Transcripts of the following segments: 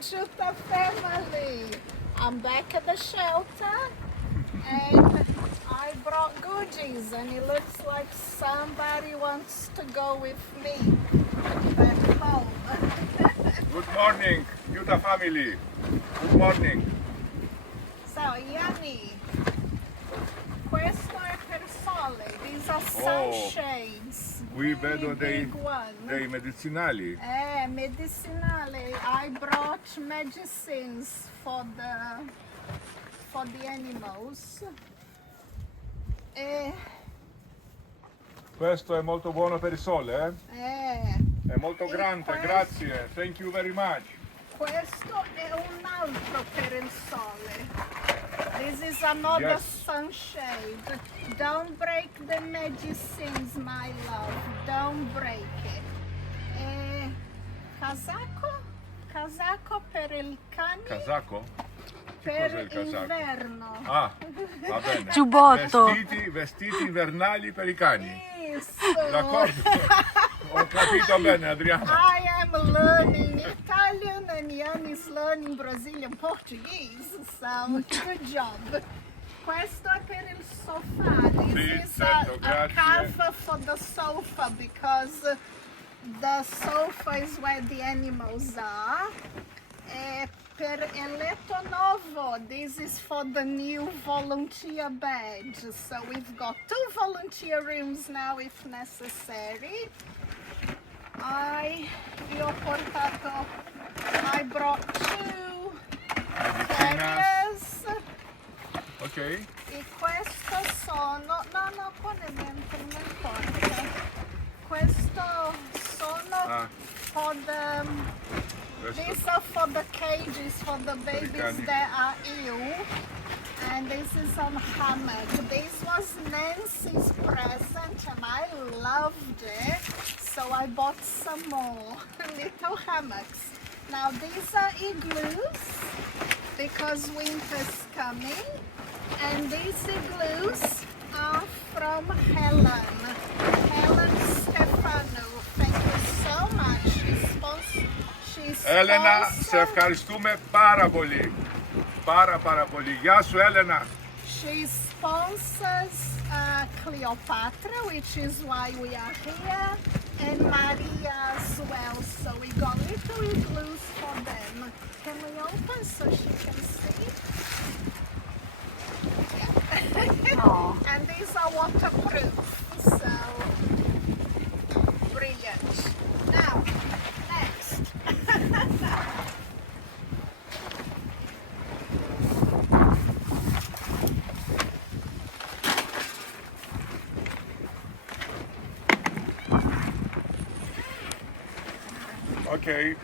Jutta family. I'm back at the shelter and I brought goodies and it looks like somebody wants to go with me back home. Good morning, Jutta family. Good morning. So, Yanni, questo è per sole. These are sunshades. Qui vedo Really dei big one. medicinali. Medicinale. I brought medicines for the animals. Questo è molto buono per il sole, Eh. È molto grande, questo- grazie. Thank you very much. Questo è un altro per il sole. This is another Yes. sunshade. Don't break the medicines, my love. Don't break it. Casaco? Casaco per il cane? Casaco? Che Per cos'è il casaco? inverno. Ah, va bene. Giubbotto. Vestiti invernali per i cani. Isso. D'accordo? Ho capito bene, Adriana. I am learning Italian and Jan is learning Brazilian Portuguese, so good job. Questo è per il sofà. This Sì, is certo, a grazie. cover for the sofa because the sofa is where the animals are. Per il letto nuovo, this is for the new volunteer bed. So we've got 2 volunteer rooms now if necessary. I brought 2 carriers. Ok. E questo sono, no, pone dentro, non importa. Questo sono for the, these are for the cages for the babies that are ill. And this is on hammock. This was Nancy's present and I loved it. So I bought some more little hammocks. Now these are igloos because winter's coming. And these igloos are from Helen. Helen Stefano. Thank you so much. She's Έλενα, σε ευχαριστούμε πάρα πολύ. Πάρα πολύ. Γεια σου, Έλενα. She sponsors Cleopatra, which is why we are here, and Maria as well. So we got little igloos for them. Can we open so she can see? Yeah. And these are waterproof, so brilliant. Now, next. Ok.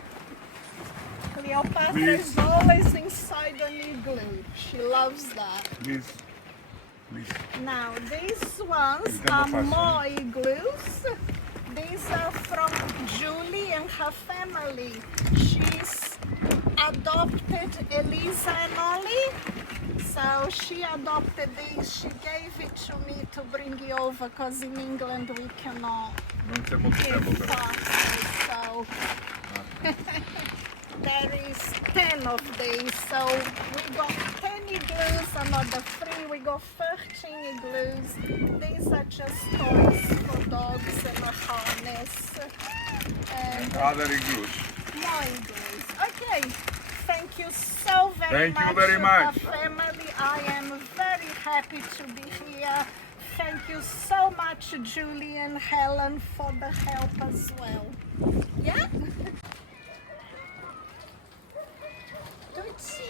Cleopatra Please. is always inside an igloo. She loves that. Please. Now these ones You can are go faster. more igloos. These are from Julie and her family. She's adopted Elisa and Ollie. So she adopted these. She gave it to me to bring you over because in England we cannot Non c'è molto give tempo per parcels. So there is 10 of these. So we got 10 igloos, another 3. We got 13 igloos. These are just toys for dogs and a harness. And other igloos. more igloos. Okay. Thank you so very Thank much. you very much. The family. I am very happy to be here. Thank you so much, Julie and Helen, for the help as well. Yeah? Tootsie,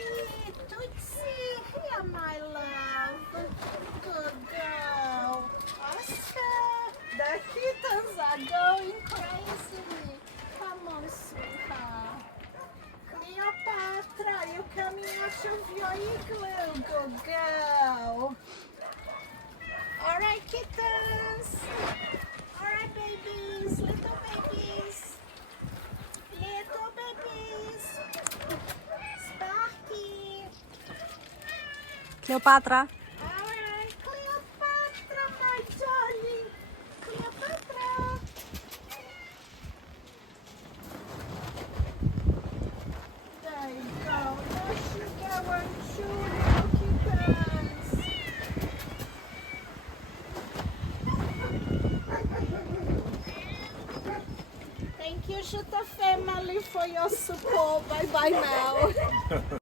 here, my love. Good girl. Oscar, the kittens are going crazy. Come on, sweetheart. Cleopatra, you coming out of your igloo? Good girl. All right, kittens. All right, babies. Little babies. Little babies. Sparky. Cleopatra. All right, Cleopatra, my darling. Cleopatra. There you Jutta family, for your support. Bye bye now.